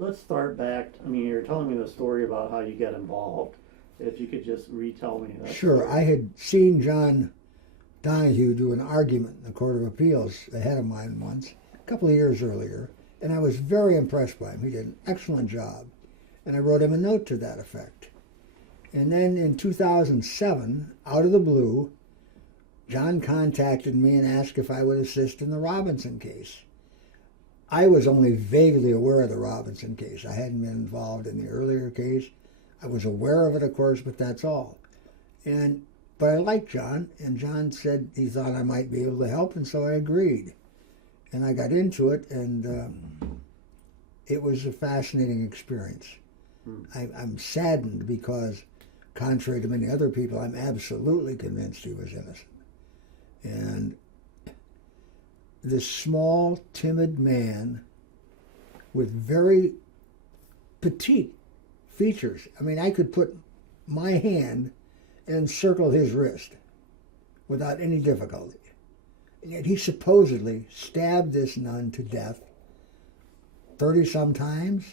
let's start back. I mean, you're telling me the story about how you got involved. If you could just retell me that. Sure, story. I had seen John Donahue do an argument in the Court of Appeals ahead of mine once, a couple of years earlier, and I was very impressed by him. He did an excellent job, and I wrote him a note to that effect. And then in 2007, out of the blue, John contacted me and asked if I would assist in the Robinson case. I was only vaguely aware of the Robinson case. I hadn't been involved in the earlier case. I was aware of it, of course, but that's all. But I liked John, and John said he thought I might be able to help, and so I agreed. And I got into it, and it was a fascinating experience. I'm saddened because, contrary to many other people, I'm absolutely convinced he was innocent. And this small, timid man with very petite features. I mean, I could put my hand and encircle his wrist without any difficulty. And yet he supposedly stabbed this nun to death 30-some times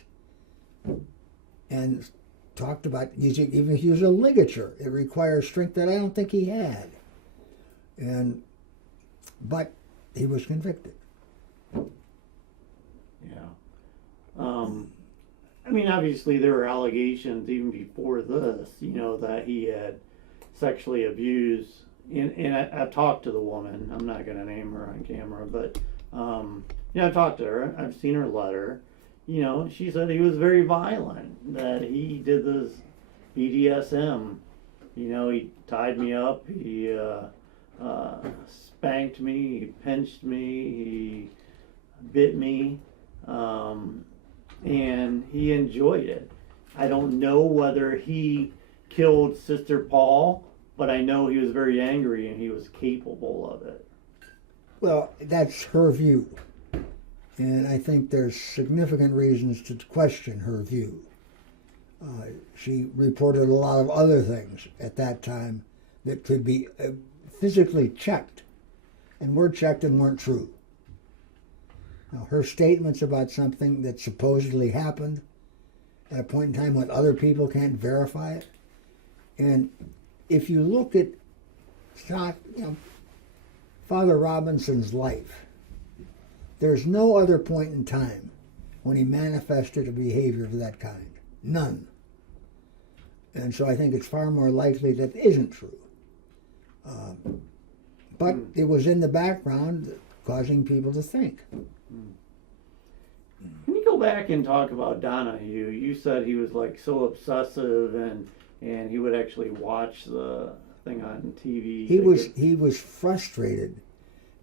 and talked about using, even if he used a ligature, it requires strength that I don't think he had. But he was convicted. Yeah. I mean, obviously there were allegations even before this, that he had sexually abused. And I've talked to the woman. I'm not going to name her on camera, but I've talked to her. I've seen her letter. She said he was very violent. That he did this BDSM. He tied me up. He spanked me. He pinched me. He bit me. And he enjoyed it. I don't know whether he killed Sister Paul, but I know he was very angry and he was capable of it. Well, that's her view. And I think there's significant reasons to question her view. She reported a lot of other things at that time that could be physically checked, and were checked and weren't true. Now, her statements about something that supposedly happened at a point in time when other people can't verify it. And if you look at Father Robinson's life, there's no other point in time when he manifested a behavior of that kind. None. And so I think it's far more likely that it isn't true. But it was in the background causing people to think. Can you go back and talk about Donahue? You said he was like so obsessive and he would actually watch the thing on TV. He was frustrated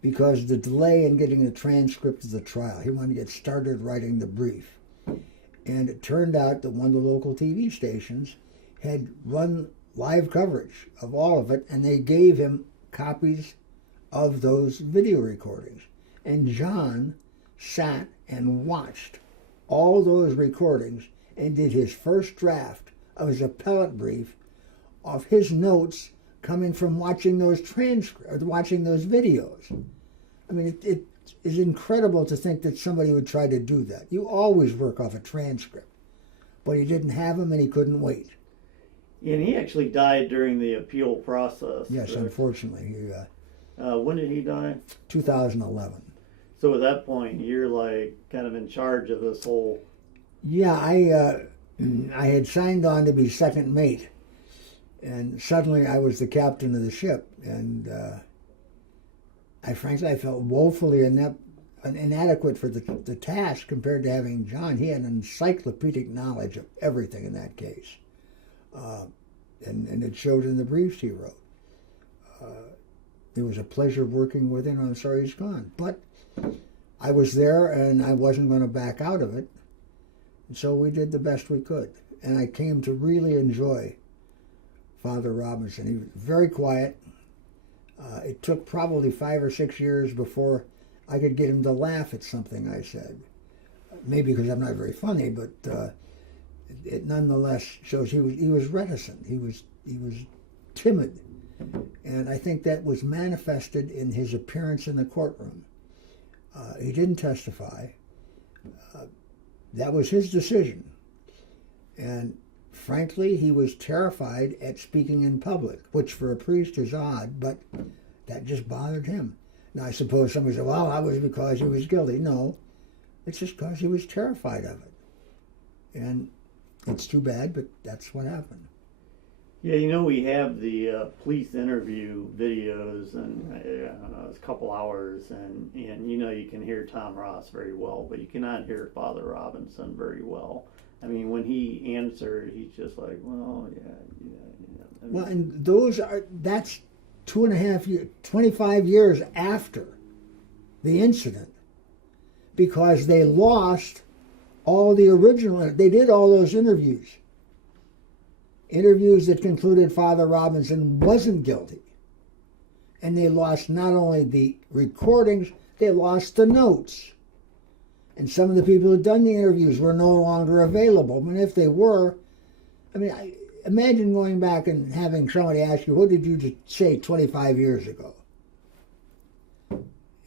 because the delay in getting the transcript of the trial. He wanted to get started writing the brief. And it turned out that one of the local TV stations had run live coverage of all of it, and they gave him copies of those video recordings. And John sat and watched all those recordings and did his first draft of his appellate brief of his notes coming from watching those watching those videos. I mean, it is incredible to think that somebody would try to do that. You always work off a transcript, but he didn't have them and he couldn't wait. And he actually died during the appeal process. Yes, correct? Unfortunately. When did he die? 2011. So at that point, you're like kind of in charge of this whole... Yeah, I had signed on to be second mate, and suddenly I was the captain of the ship, and I felt woefully inadequate for the task compared to having John. He had an encyclopedic knowledge of everything in that case, and it showed in the briefs he wrote. It was a pleasure working with him. I'm sorry he's gone, but I was there, and I wasn't going to back out of it. And so we did the best we could. And I came to really enjoy Father Robinson. He was very quiet. It took probably 5 or 6 years before I could get him to laugh at something I said. Maybe because I'm not very funny, but it nonetheless shows he was reticent. He was timid. And I think that was manifested in his appearance in the courtroom. He didn't testify. that was his decision. And frankly, he was terrified at speaking in public, which for a priest is odd, but that just bothered him. Now, I suppose somebody said, well, that was because he was guilty. No, it's just because he was terrified of it. And it's too bad, but that's what happened. Yeah, we have the police interview videos, and I don't know, it's a couple hours, and you can hear Tom Ross very well, but you cannot hear Father Robinson very well. I mean, when he answered, he's just like, well, yeah. I mean, Well, and that's 2.5 years, 25 years after the incident, because they lost all the original, they did all those interviews that concluded Father Robinson wasn't guilty. And they lost not only the recordings, they lost the notes. And some of the people who had done the interviews were no longer available. I mean, if they were, imagine going back and having somebody ask you, what did you say 25 years ago?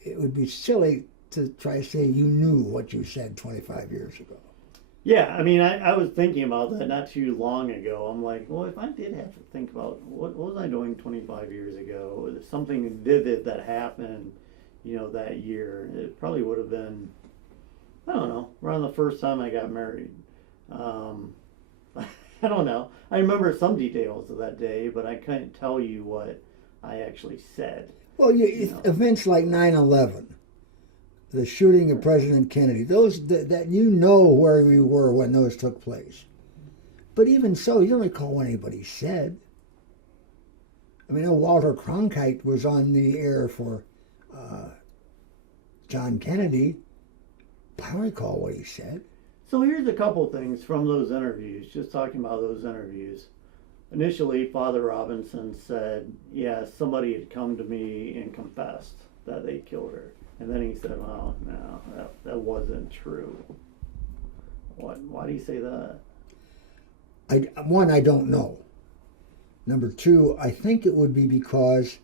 It would be silly to try to say you knew what you said 25 years ago. Yeah, I was thinking about that not too long ago. I'm like, well, if I did have to think about what was I doing 25 years ago, something vivid that happened, that year, it probably would have been, I don't know, around the first time I got married. I don't know. I remember some details of that day, but I couldn't tell you what I actually said. Well, events like 9/11, the shooting of President Kennedy, those that where you were when those took place. But even so, you don't recall what anybody said. Walter Cronkite was on the air for John Kennedy. I don't recall what he said. So here's a couple things from those interviews, just talking about those interviews. Initially, Father Robinson said, yeah, somebody had come to me and confessed that they killed her. And then he said, oh, no, that wasn't true. Why do you say that? One, I don't know. Number two, I think it would be because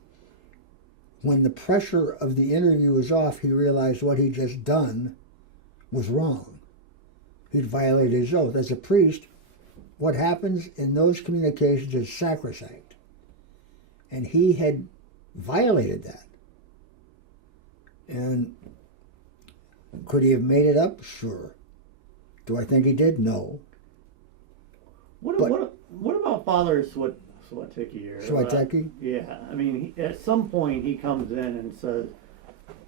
when the pressure of the interview was off, he realized what he'd just done was wrong. He'd violated his oath. As a priest, what happens in those communications is sacrosanct. And he had violated that. And could he have made it up? Sure. Do I think he did? No. What about Father Swiatek? Swiatek? Yeah. At some point he comes in and says,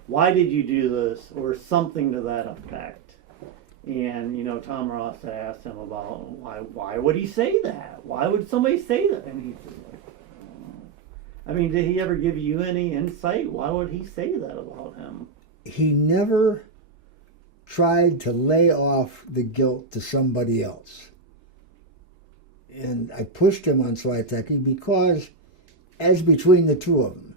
why did you do this? Or something to that effect. And, Tom Ross asked him about why would he say that? Why would somebody say that? And he's like, did he ever give you any insight? Why would he say that about him? He never tried to lay off the guilt to somebody else. And I pushed him on Swiatek because, as between the two of them,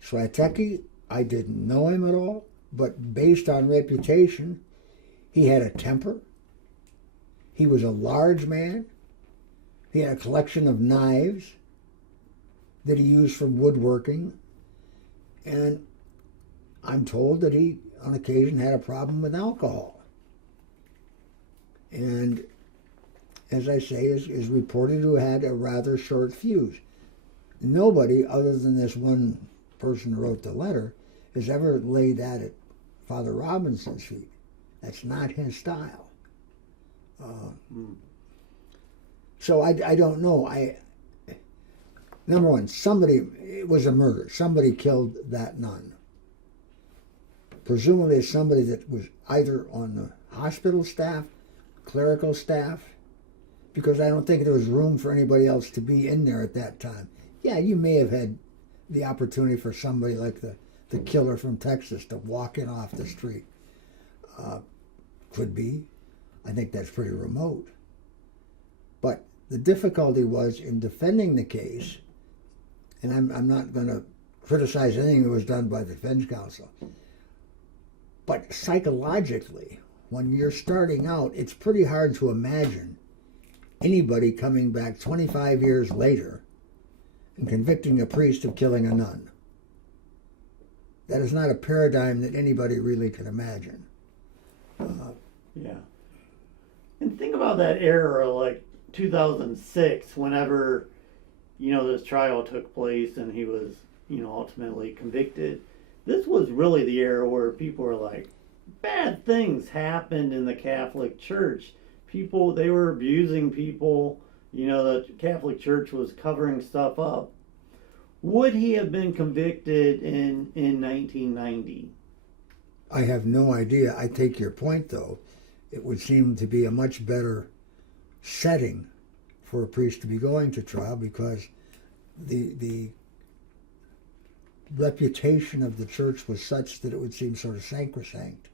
Swiatek, I didn't know him at all, but based on reputation, he had a temper. He was a large man. He had a collection of knives that he used for woodworking. And I'm told that he, on occasion, had a problem with alcohol. And, as I say, is reported to have had a rather short fuse. Nobody, other than this one person who wrote the letter, has ever laid that at Father Robinson's feet. That's not his style. So I don't know. Number one, it was a murder. Somebody killed that nun. Presumably it's somebody that was either on the hospital staff, clerical staff, because I don't think there was room for anybody else to be in there at that time. Yeah, you may have had the opportunity for somebody like the killer from Texas to walk in off the street. Could be. I think that's pretty remote. But the difficulty was in defending the case, and I'm not going to criticize anything that was done by the defense counsel, but psychologically, when you're starting out, it's pretty hard to imagine anybody coming back 25 years later and convicting a priest of killing a nun. That is not a paradigm that anybody really can imagine. Yeah. And think about that era, like 2006, whenever, this trial took place and he was, ultimately convicted. This was really the era where people were like, bad things happened in the Catholic Church. People, they were abusing people. The Catholic Church was covering stuff up. Would he have been convicted in 1990? I have no idea. I take your point, though. It would seem to be a much better setting for a priest to be going to trial, because the reputation of the church was such that it would seem sort of sacrosanct.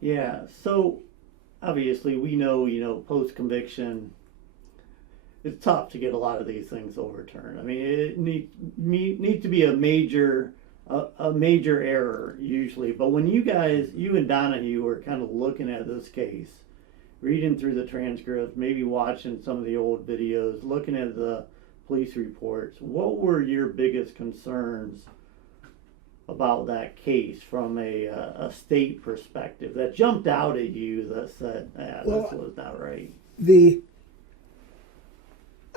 Yeah, so obviously we know, post-conviction, it's tough to get a lot of these things overturned. I mean, it needs to be a major error usually. But when you and Donahue were kind of looking at this case, reading through the transcripts, maybe watching some of the old videos, looking at the police reports, what were your biggest concerns about that case from a state perspective that jumped out at you that said, this was not right?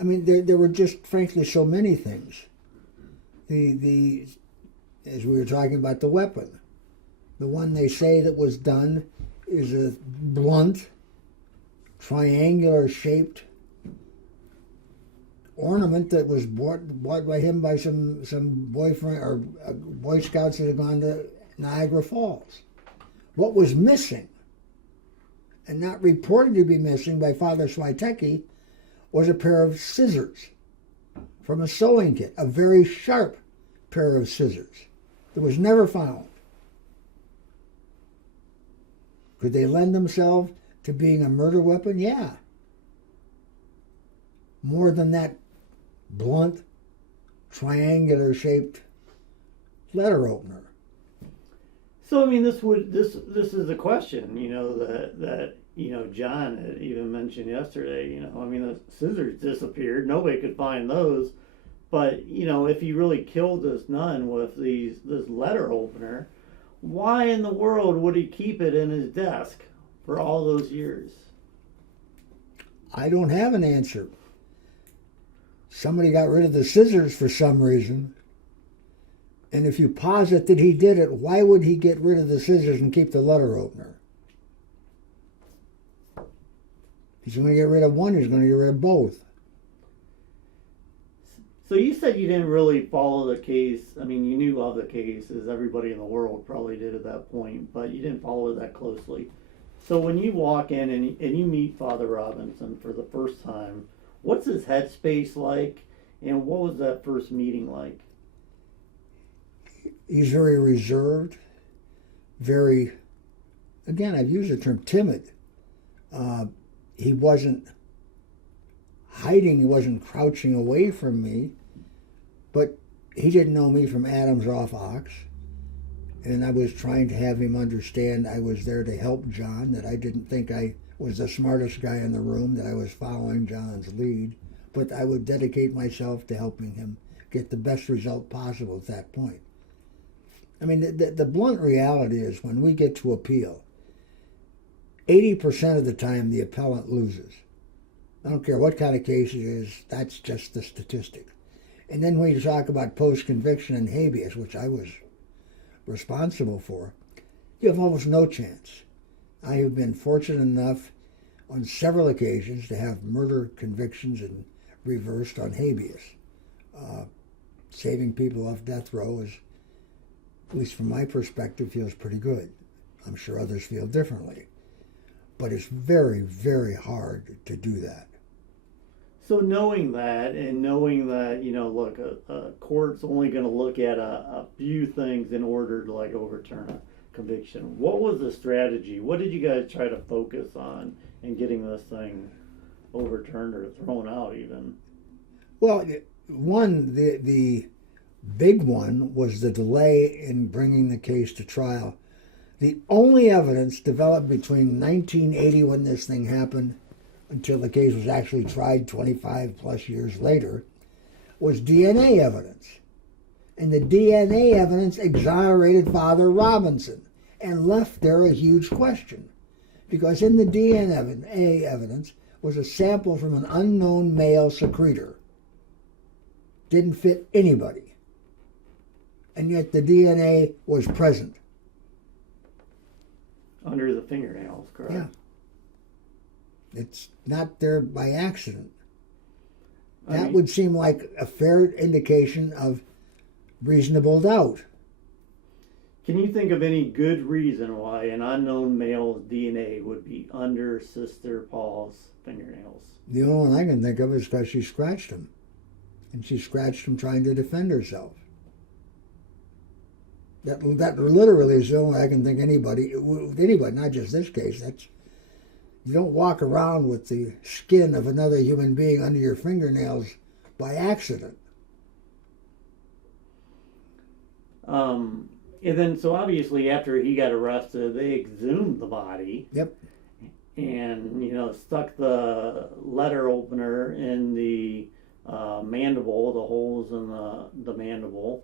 There were just frankly so many things. As we were talking about the weapon, the one they say that was done is a blunt, triangular shaped ornament that was bought by him by some boyfriend or Boy Scouts that had gone to Niagara Falls. What was missing, and not reported to be missing by Father Switecki, was a pair of scissors from a sewing kit, a very sharp pair of scissors that was never found. Could they lend themselves to being a murder weapon? Yeah. More than that blunt, triangular-shaped letter opener. So, this is the question, that John had even mentioned yesterday. The scissors disappeared. Nobody could find those. But, if he really killed this nun with this letter opener, why in the world would he keep it in his desk for all those years? I don't have an answer. Somebody got rid of the scissors for some reason. And if you posit that he did it, why would he get rid of the scissors and keep the letter opener? He's going to get rid of one, he's going to get rid of both. So you said you didn't really follow the case. You knew of the case, as everybody in the world probably did at that point, but you didn't follow it that closely. So when you walk in and you meet Father Robinson for the first time, what's his headspace like, and what was that first meeting like? He's very reserved, very, again, I've used the term timid. He wasn't hiding, he wasn't crouching away from me, but he didn't know me from Adam's off ox, and I was trying to have him understand I was there to help John, that I didn't think I was the smartest guy in the room, that I was following John's lead, but I would dedicate myself to helping him get the best result possible at that point. The blunt reality is when we get to appeal, 80% of the time the appellant loses. I don't care what kind of case it is, that's just the statistic. And then when you talk about post-conviction and habeas, which I was responsible for, you have almost no chance. I have been fortunate enough on several occasions to have murder convictions and reversed on habeas. Saving people off death row is, at least from my perspective, feels pretty good. I'm sure others feel differently. But it's very, very hard to do that. So knowing that, look, a court's only going to look at a few things in order to overturn a conviction. What was the strategy? What did you guys try to focus on in getting this thing overturned or thrown out even? Well, the big one was the delay in bringing the case to trial. The only evidence developed between 1980, when this thing happened, until the case was actually tried 25 plus years later, was DNA evidence. And the DNA evidence exonerated Father Robinson. and left there a huge question. Because in the DNA evidence was a sample from an unknown male secretor. Didn't fit anybody. And yet the DNA was present. Under the fingernails, correct? Yeah. It's not there by accident. That would seem like a fair indication of reasonable doubt. Can you think of any good reason why an unknown male's DNA would be under Sister Paul's fingernails? The only one I can think of is because she scratched him. And she scratched him trying to defend herself. That literally is the only way I can think anybody, not just this case. You don't walk around with the skin of another human being under your fingernails by accident. And then, so obviously after he got arrested, they exhumed the body. Yep. And, stuck the letter opener in the mandible, the holes in the mandible.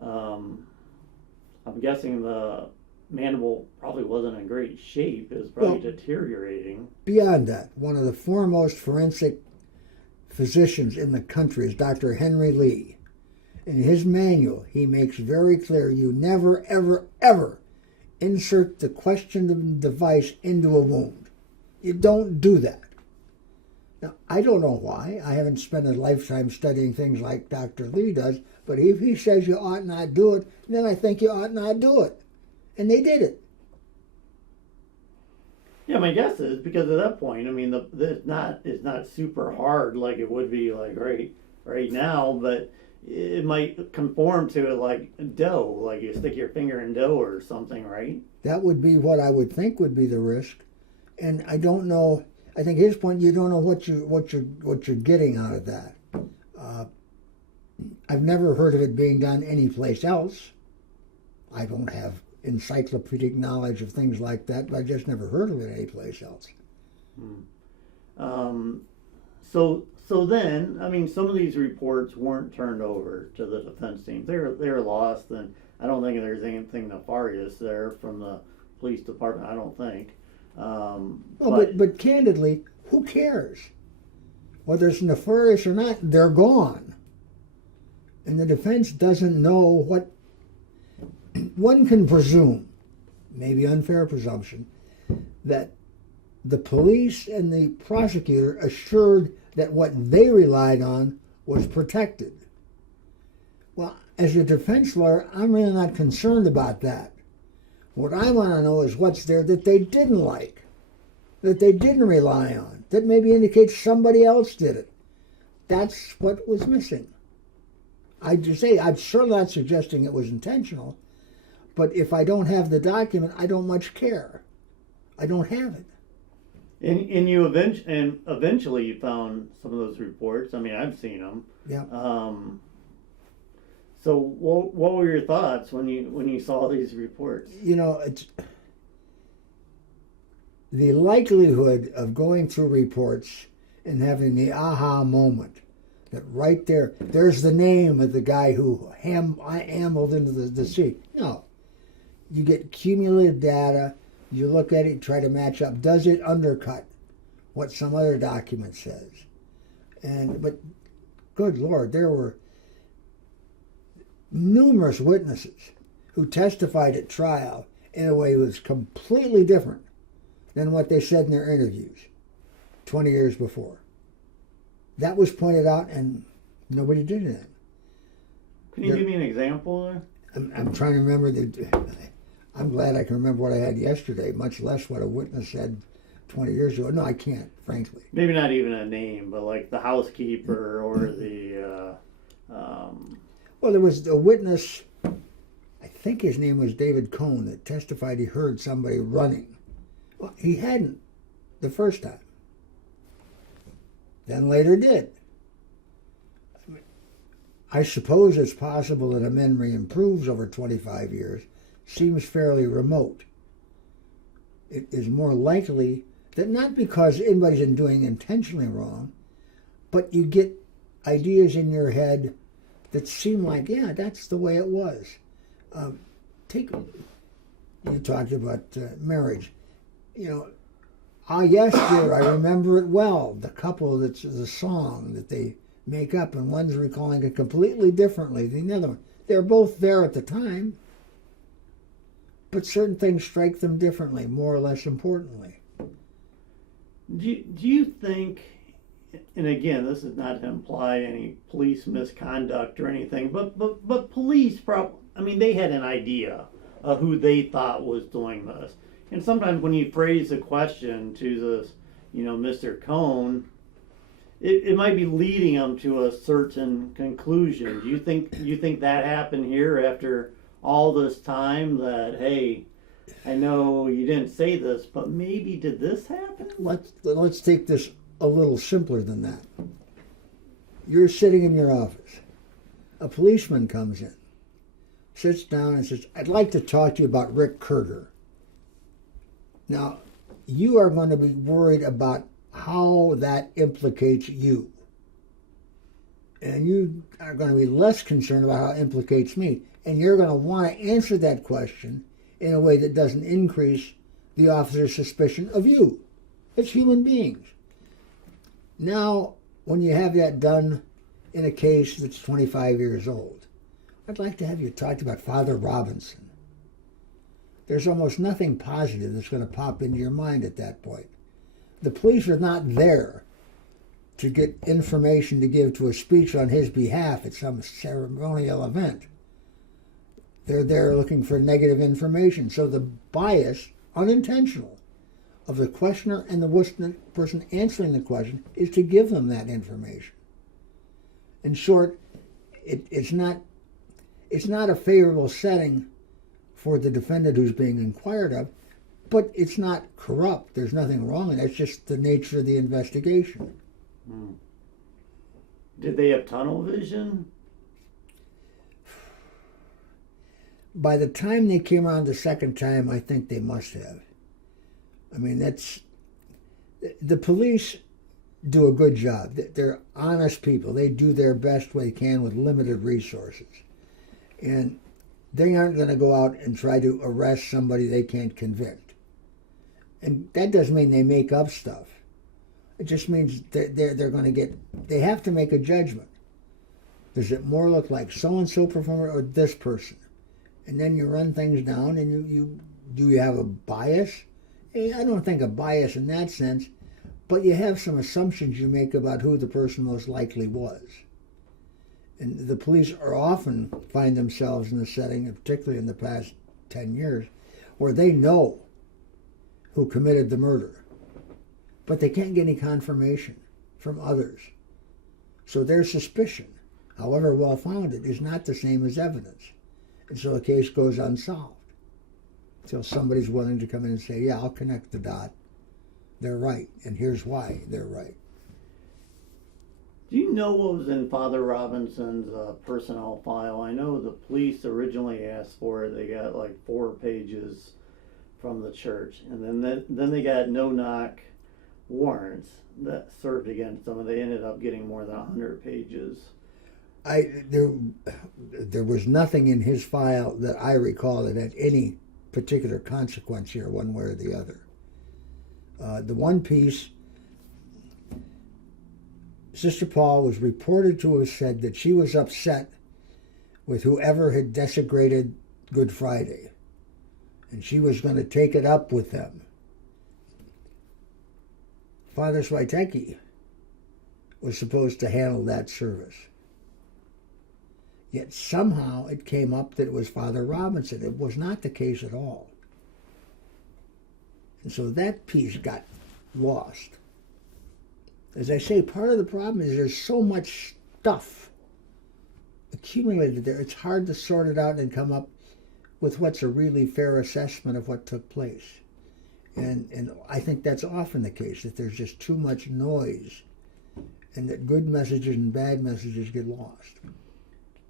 I'm guessing the mandible probably wasn't in great shape. It was probably deteriorating. Beyond that, one of the foremost forensic physicians in the country is Dr. Henry Lee. In his manual, he makes very clear you never, ever, ever insert the questioned device into a wound. You don't do that. Now, I don't know why. I haven't spent a lifetime studying things like Dr. Lee does, but if he says you ought not do it, then I think you ought not do it. And they did it. Yeah, my guess is because at that point, it's not super hard like it would be like right now, but it might conform to like dough, like you stick your finger in dough or something, right? That would be what I would think would be the risk, and I don't know. I think his point, you don't know what you're getting out of that. I've never heard of it being done anyplace else. I don't have encyclopedic knowledge of things like that, but I just never heard of it anyplace else. So then, some of these reports weren't turned over to the defense team. They were lost, and I don't think there's anything nefarious there from the police department. I don't think. But candidly, who cares? Whether it's nefarious or not, they're gone. And the defense doesn't know what. One can presume, maybe unfair presumption, that the police and the prosecutor assured that what they relied on was protected. Well, as a defense lawyer, I'm really not concerned about that. What I want to know is what's there that they didn't like, that they didn't rely on, that maybe indicates somebody else did it. That's what was missing. I'm certainly not suggesting it was intentional, but if I don't have the document, I don't much care. I don't have it. And eventually you found some of those reports. I've seen them. Yeah. So what were your thoughts when you saw these reports? It's the likelihood of going through reports and having the aha moment that right there's the name of the guy who ambled into the sea. No. You get cumulative data, you look at it, try to match up. Does it undercut what some other document says? But good Lord, there were numerous witnesses who testified at trial in a way that was completely different than what they said in their interviews 20 years before. That was pointed out, and nobody did that. Can you give me an example there? I'm trying to remember I'm glad I can remember what I had yesterday, much less what a witness said 20 years ago. No, I can't, frankly. Maybe not even a name, but like the housekeeper or the... Well, there was a witness, I think his name was David Cohn, that testified he heard somebody running. Well, he hadn't the first time. Then later did. I suppose it's possible that a memory improves over 25 years. Seems fairly remote. It is more likely that not because anybody's been doing intentionally wrong, but you get ideas in your head that seem like, yeah, that's the way it was. You talked about marriage. You know, ah, yes, dear, I remember it well. The couple that's the song that they make up, and one's recalling it completely differently than the other one. They're both there at the time, but certain things strike them differently, more or less importantly. Do you think, and again, this is not to imply any police misconduct or anything, but police I mean, they had an idea of who they thought was doing this. And sometimes when you phrase a question to this, Mr. Cohn, it might be leading them to a certain conclusion. Do you think that happened here after all this time, that, hey, I know you didn't say this, but maybe did this happen? Let's take this a little simpler than that. You're sitting in your office. A policeman comes in, sits down and says, I'd like to talk to you about Rick Kerger. Now, you are going to be worried about how that implicates you. And you are going to be less concerned about how it implicates me. And you're going to want to answer that question in a way that doesn't increase the officer's suspicion of you. It's human beings. Now, when you have that done in a case that's 25 years old, I'd like to have you talk about Father Robinson. There's almost nothing positive that's going to pop into your mind at that point. The police are not there to get information to give to a speech on his behalf at some ceremonial event. They're there looking for negative information. So the bias, unintentional, of the questioner and the person answering the question is to give them that information. In short, it's not a favorable setting for the defendant who's being inquired of, but it's not corrupt. There's nothing wrong in it. It's just the nature of the investigation. Hmm. Did they have tunnel vision? By the time they came around the second time, I think they must have. I mean, the police do a good job. They're honest people. They do their best they can with limited resources. And they aren't going to go out and try to arrest somebody they can't convict. And that doesn't mean they make up stuff. It just means they're going to they have to make a judgment. Does it more look like so-and-so performer or this person? And then you run things down, and do you have a bias? I don't think a bias in that sense, but you have some assumptions you make about who the person most likely was. And the police are often find themselves in a setting, particularly in the past 10 years, where they know who committed the murder, but they can't get any confirmation from others. So their suspicion, however well-founded, is not the same as evidence. And so the case goes unsolved until somebody's willing to come in and say, yeah, I'll connect the dot. They're right, and here's why they're right. Do you know what was in Father Robinson's personnel file? I know the police originally asked for it. They got like 4 pages from the church, and then they got no-knock warrants that served against them, and they ended up getting more than 100 pages. There was nothing in his file that I recall that had any particular consequence here, one way or the other. The one piece, Sister Paul was reported to have said that she was upset with whoever had desecrated Good Friday, and she was going to take it up with them. Father Swiatecki was supposed to handle that service. Yet somehow it came up that it was Father Robinson. It was not the case at all. And so that piece got lost. As I say, part of the problem is there's so much stuff accumulated there. It's hard to sort it out and come up with what's a really fair assessment of what took place. And I think that's often the case, that there's just too much noise and that good messages and bad messages get lost.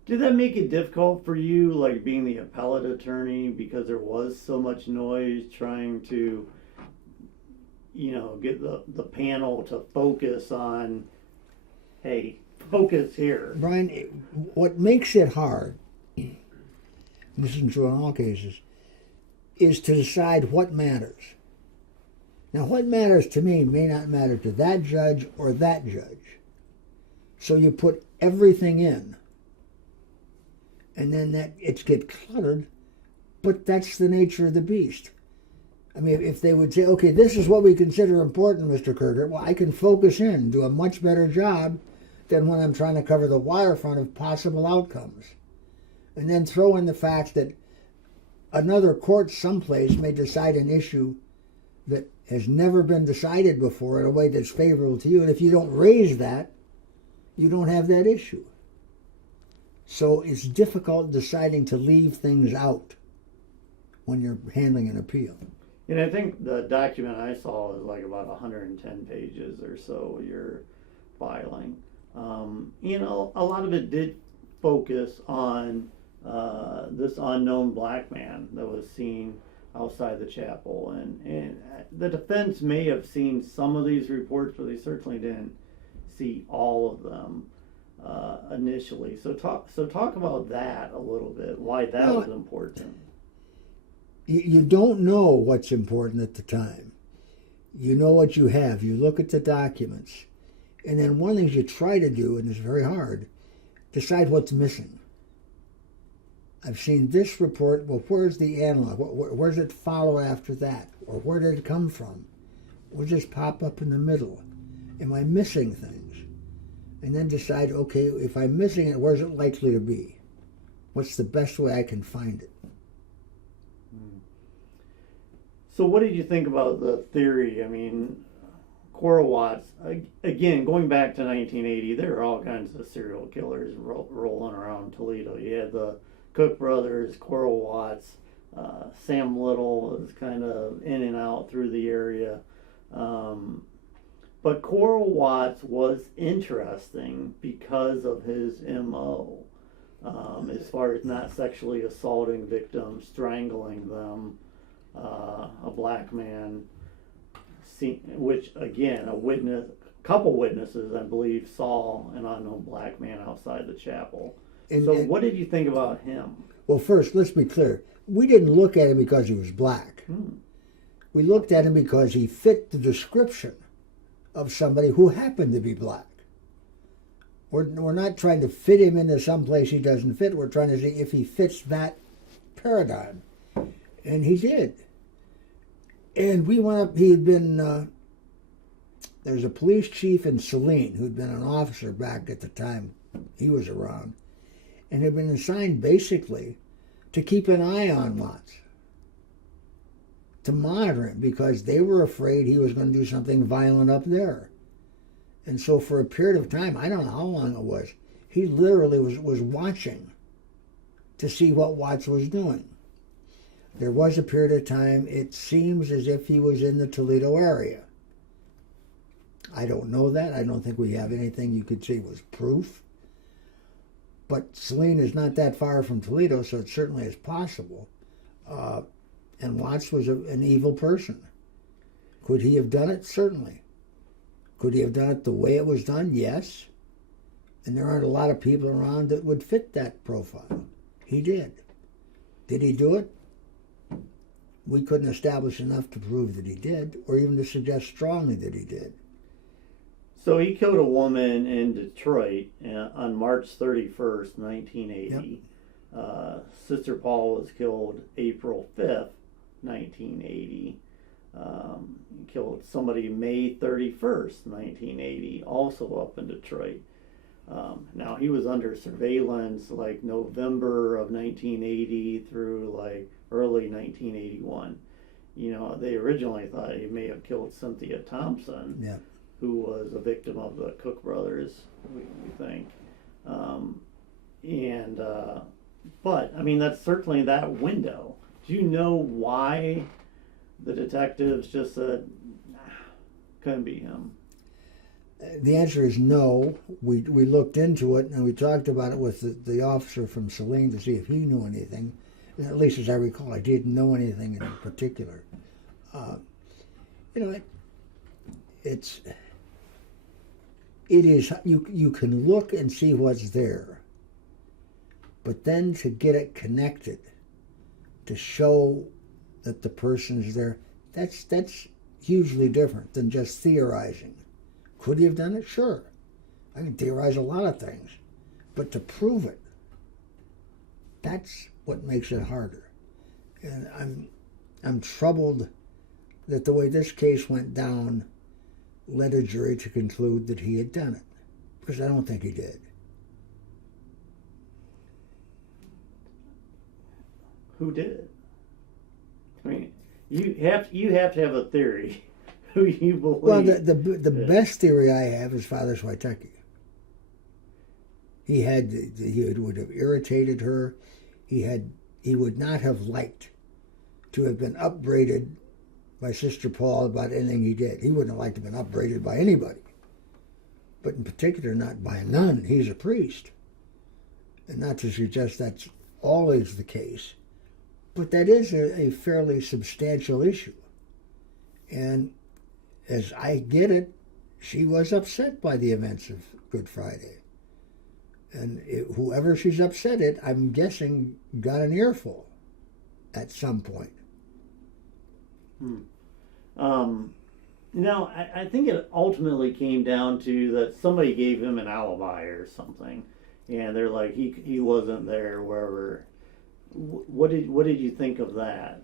Did that make it difficult for you, like being the appellate attorney, because there was so much noise trying to, get the panel to focus on, hey, focus here? Brian, what makes it hard, and this isn't true in all cases, is to decide what matters. Now, what matters to me may not matter to that judge or that judge. So you put everything in, and then it gets cluttered, but that's the nature of the beast. I mean, if they would say, okay, this is what we consider important, Mr. Kerger, well, I can focus in, do a much better job than when I'm trying to cover the waterfront of possible outcomes. And then throw in the fact that another court someplace may decide an issue that has never been decided before in a way that's favorable to you. And if you don't raise that, you don't have that issue. So it's difficult deciding to leave things out when you're handling an appeal. And I think the document I saw is like about 110 pages or so you're filing. You know, a lot of it did focus on this unknown black man that was seen outside the chapel. And the defense may have seen some of these reports, but they certainly didn't see all of them initially. So talk about that a little bit, why that was important. You don't know what's important at the time. You know what you have. You look at the documents. And then one of the things you try to do, and it's very hard, decide what's missing. I've seen this report. Well, where's the analog? Where does it follow after that? Or where did it come from? Or just pop up in the middle? Am I missing things? And then decide, okay, if I'm missing it, where's it likely to be? What's the best way I can find it? So what did you think about the theory? I mean, Cora Watts, again, going back to 1980, there were all kinds of serial killers rolling around Toledo. You had the Cook brothers, Cora Watts, Sam Little was kind of in and out through the area. But Cora Watts was interesting because of his MO, as far as not sexually assaulting victims, strangling them. A black man, which again, a couple witnesses, I believe, saw an unknown black man outside the chapel. So what did you think about him? Well, first, let's be clear. We didn't look at him because he was black. We looked at him because he fit the description of somebody who happened to be black. We're not trying to fit him into some place he doesn't fit. We're trying to see if he fits that paradigm. And he did. And we went up, he had been, there's a police chief in Saline who'd been an officer back at the time he was around, and had been assigned basically to keep an eye on Watts, to monitor him, because they were afraid he was going to do something violent up there. And so for a period of time, I don't know how long it was, he literally was watching to see what Watts was doing. There was a period of time, it seems as if he was in the Toledo area. I don't know that. I don't think we have anything you could say was proof. But Saline is not that far from Toledo, so it certainly is possible. And Watts was an evil person. Could he have done it? Certainly. Could he have done it the way it was done? Yes. And there aren't a lot of people around that would fit that profile. He did. Did he do it? We couldn't establish enough to prove that he did, or even to suggest strongly that he did. So he killed a woman in Detroit on March 31st, 1980. Yep. Sister Paul was killed April 5th, 1980. He killed somebody May 31st, 1980, also up in Detroit. Now he was under surveillance like November of 1980 through like early 1981. You know, they originally thought he may have killed Cynthia Thompson, yeah, who was a victim of the Cook brothers, we think. But I mean, that's certainly that window. Do you know why the detectives just said, nah, couldn't be him? The answer is no. We looked into it, and we talked about it with the officer from Saline to see if he knew anything. And at least as I recall, I didn't know anything in particular. It is, you can look and see what's there, but then to get it connected, to show that the person's there, that's hugely different than just theorizing. Could he have done it? Sure. I can theorize a lot of things. But to prove it, that's what makes it harder. And I'm troubled that the way this case went down led a jury to conclude that he had done it. Because I don't think he did. Who did it? I mean, you have to have a theory who you believe. Well, the best theory I have is Father Switecki. He would have irritated her. He would not have liked to have been upbraided by Sister Paul about anything he did. He wouldn't have liked to have been upbraided by anybody. But in particular, not by a nun. He's a priest. And not to suggest that's always the case. But that is a fairly substantial issue. And as I get it, she was upset by the events of Good Friday. And whoever she's upset at, I'm guessing, got an earful at some point. I think it ultimately came down to that somebody gave him an alibi or something. And they're like, he wasn't there, wherever. What did you think of that?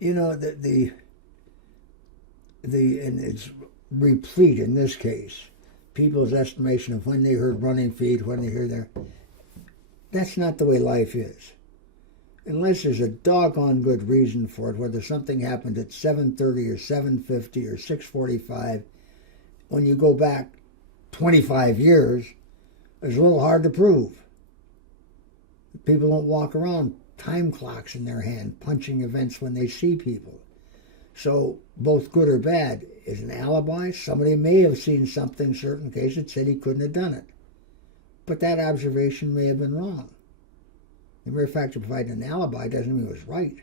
The and it's replete in this case. People's estimation of when they heard running feet, when they hear their... That's not the way life is. Unless there's a doggone good reason for it, whether something happened at 7:30 or 7:50 or 6:45, when you go back 25 years, it's a little hard to prove. People don't walk around time clocks in their hand, punching events when they see people. So, both good or bad, is an alibi. Somebody may have seen something in certain cases that said he couldn't have done it. But that observation may have been wrong. The mere fact of providing an alibi doesn't mean it was right.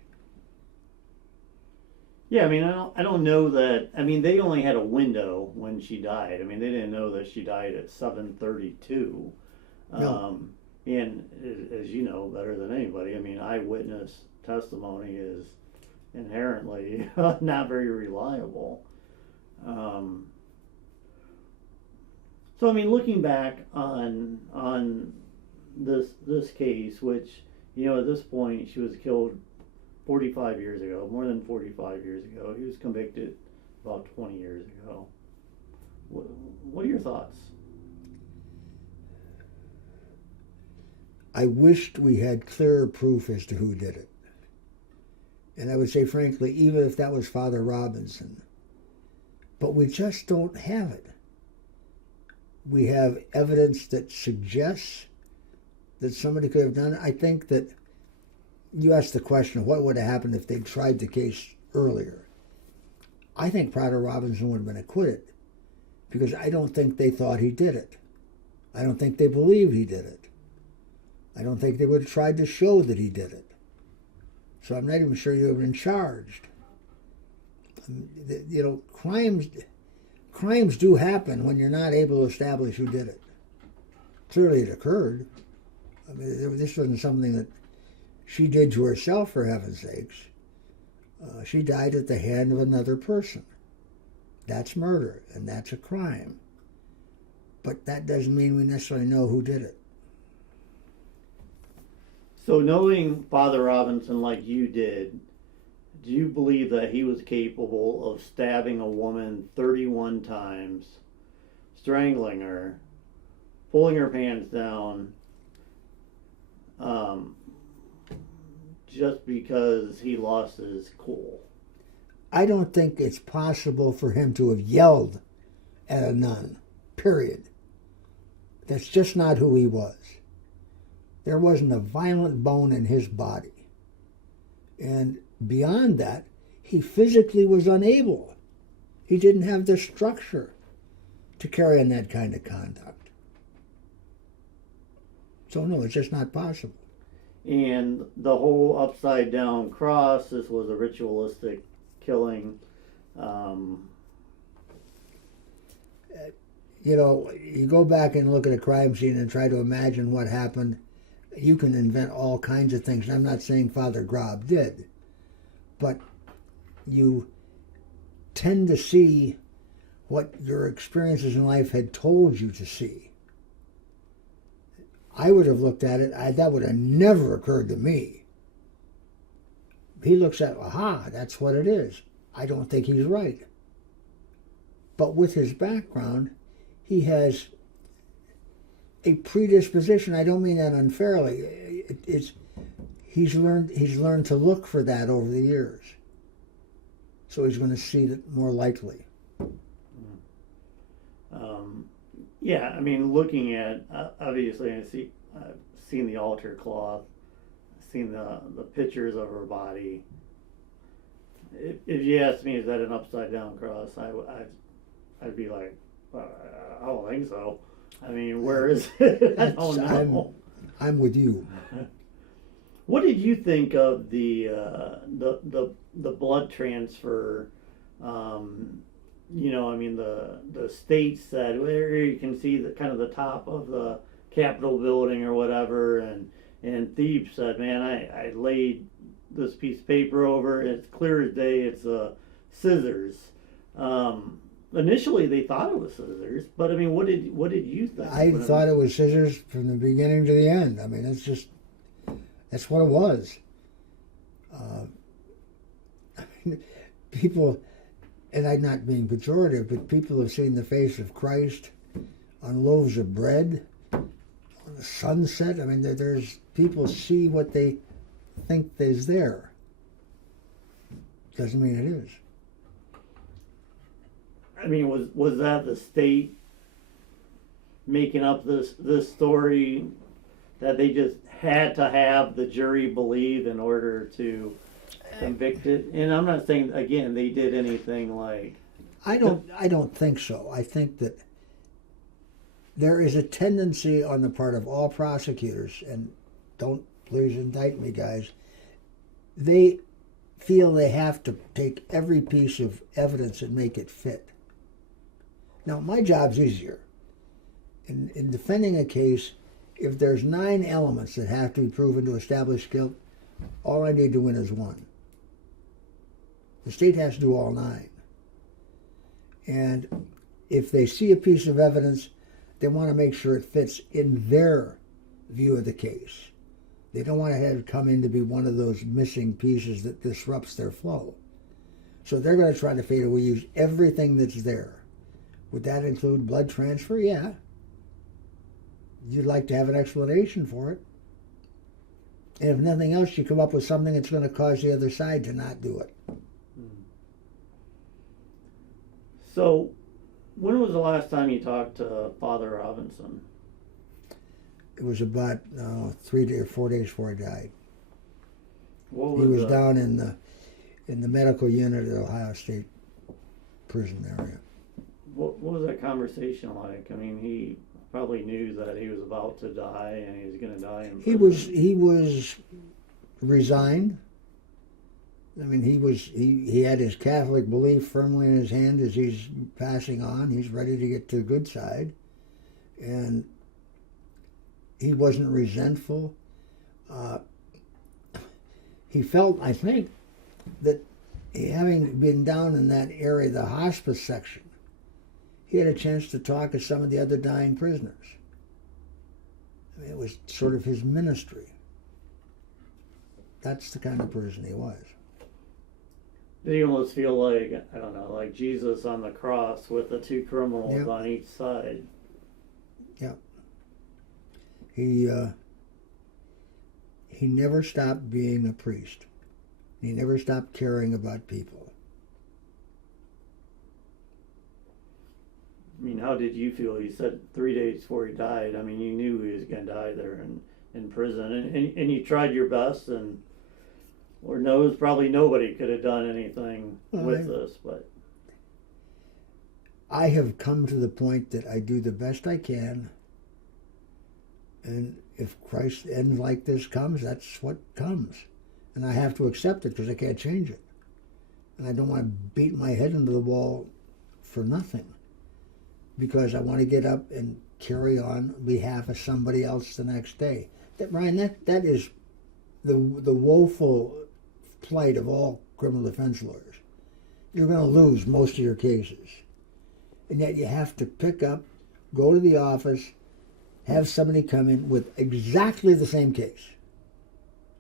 Yeah, I mean, I don't know that. I mean, they only had a window when she died. I mean, they didn't know that she died at 7:32. No. And as you know better than anybody, I mean, eyewitness testimony is inherently not very reliable. So I mean, looking back on this case, which at this point she was killed 45 years ago, more than 45 years ago. He was convicted about 20 years ago. What are your thoughts? I wished we had clearer proof as to who did it. And I would say, frankly, even if that was Father Robinson. But we just don't have it. We have evidence that suggests that somebody could have done it. I think that you asked the question of what would have happened if they'd tried the case earlier. I think Father Robinson would have been acquitted because I don't think they thought he did it. I don't think they believed he did it. I don't think they would have tried to show that he did it. So I'm not even sure he would have been charged. Crimes do happen when you're not able to establish who did it. Clearly it occurred. I mean, this wasn't something that she did to herself, for heaven's sakes. She died at the hand of another person. That's murder, and that's a crime. But that doesn't mean we necessarily know who did it. So knowing Father Robinson like you did, do you believe that he was capable of stabbing a woman 31 times, strangling her, pulling her pants down, just because he lost his cool? I don't think it's possible for him to have yelled at a nun, period. That's just not who he was. There wasn't a violent bone in his body. And beyond that, he physically was unable. He didn't have the structure to carry on that kind of conduct. So no, it's just not possible. And the whole upside down cross, this was a ritualistic killing. You go back and look at a crime scene and try to imagine what happened. You can invent all kinds of things. I'm not saying Father Grob did. but you tend to see what your experiences in life had told you to see. I would have looked at it, that would have never occurred to me. He looks at, aha, that's what it is. I don't think he's right. But with his background, he has a predisposition. I don't mean that unfairly. He's learned to look for that over the years. So he's going to see it more likely. Yeah, I mean, looking at, obviously, I've seen the altar cloth, seen the pictures of her body. If you asked me, is that an upside down cross, I'd be like, I don't think so. I mean, where is it? I don't know. I'm with you. What did you think of the blood transfer? I mean, the state said, where you can see the kind of the top of the Capitol building or whatever, and Thebes said, man, I laid this piece of paper over, it's clear as day, it's scissors. Initially they thought it was scissors, but I mean, what did you think? I thought it was scissors from the beginning to the end. I mean, that's what it was. People, and I'm not being pejorative, but people have seen the face of Christ on loaves of bread, on the sunset. I mean, there's people see what they think is there. Doesn't mean it is. I mean, was that the state making up this story that they just had to have the jury believe in order to convict it? And I'm not saying, again, they did anything like... I don't think so. I think that there is a tendency on the part of all prosecutors, and don't please indict me, guys, they feel they have to take every piece of evidence and make it fit. Now, my job's easier. In defending a case, if there's 9 elements that have to be proven to establish guilt, all I need to win is 1. The state has to do all 9. And if they see a piece of evidence, they want to make sure it fits in their view of the case. They don't want to have it come in to be one of those missing pieces that disrupts their flow. So they're going to try to figure, we use everything that's there. Would that include blood transfer? Yeah. You'd like to have an explanation for it. And if nothing else, you come up with something that's going to cause the other side to not do it. So, when was the last time you talked to Father Robinson? It was about 3 or 4 days before he died. He was down in the medical unit at Ohio State Prison area. What was that conversation like? I mean, he probably knew that he was about to die and he was going to die in prison. He was resigned. I mean, he had his Catholic belief firmly in his hand as he's passing on. He's ready to get to the good side. And he wasn't resentful. He felt, I think, that having been down in that area, the hospice section, he had a chance to talk to some of the other dying prisoners. I mean, it was sort of his ministry. That's the kind of person he was. Did he almost feel like, I don't know, like Jesus on the cross with the 2 criminals on each side? Yeah. He never stopped being a priest. He never stopped caring about people. I mean, how did you feel? He said 3 days before he died. I mean, you knew he was going to die there in prison, and you tried your best, and Lord knows probably nobody could have done anything with this, but I have come to the point that I do the best I can, and if Christ's end like this comes, that's what comes, and I have to accept it because I can't change it, and I don't want to beat my head into the wall for nothing, because I want to get up and carry on behalf of somebody else the next day. That, Ryan, that is the woeful plight of all criminal defense lawyers. You're going to lose most of your cases. And yet you have to pick up, go to the office, have somebody come in with exactly the same case,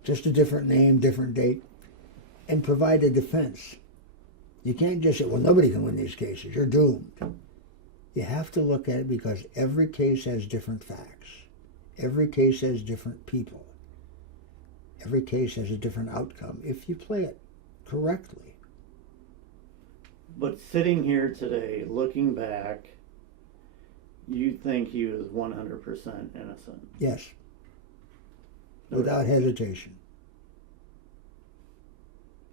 just a different name, different date, and provide a defense. You can't just say, well, nobody can win these cases. You're doomed. You have to look at it because every case has different facts. Every case has different people. Every case has a different outcome if you play it correctly. But sitting here today, looking back, you think he was 100% innocent? Yes. Without hesitation.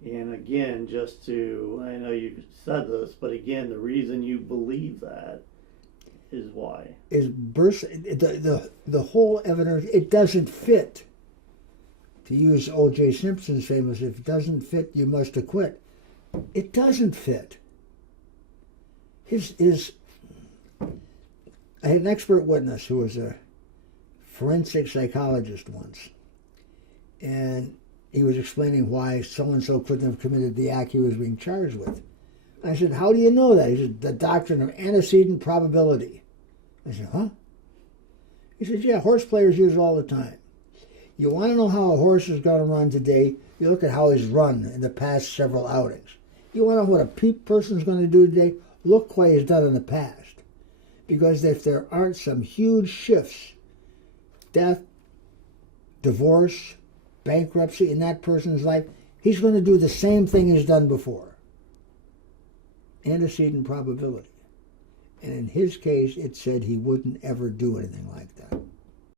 And again, just to, I know you said this, but again, the reason you believe that is why? The whole evidence, it doesn't fit. To use O.J. Simpson's famous, if it doesn't fit, you must acquit. It doesn't fit. I had an expert witness who was a forensic psychologist once, and he was explaining why so-and-so couldn't have committed the act he was being charged with. I said, how do you know that? He said, the doctrine of antecedent probability. I said, huh? He said, yeah, horse players use it all the time. You want to know how a horse is going to run today, you look at how he's run in the past several outings. You want to know what a person's going to do today, look what he's done in the past. Because if there aren't some huge shifts, death, divorce, bankruptcy in that person's life, he's going to do the same thing he's done before. Antecedent probability. And in his case, it said he wouldn't ever do anything like that.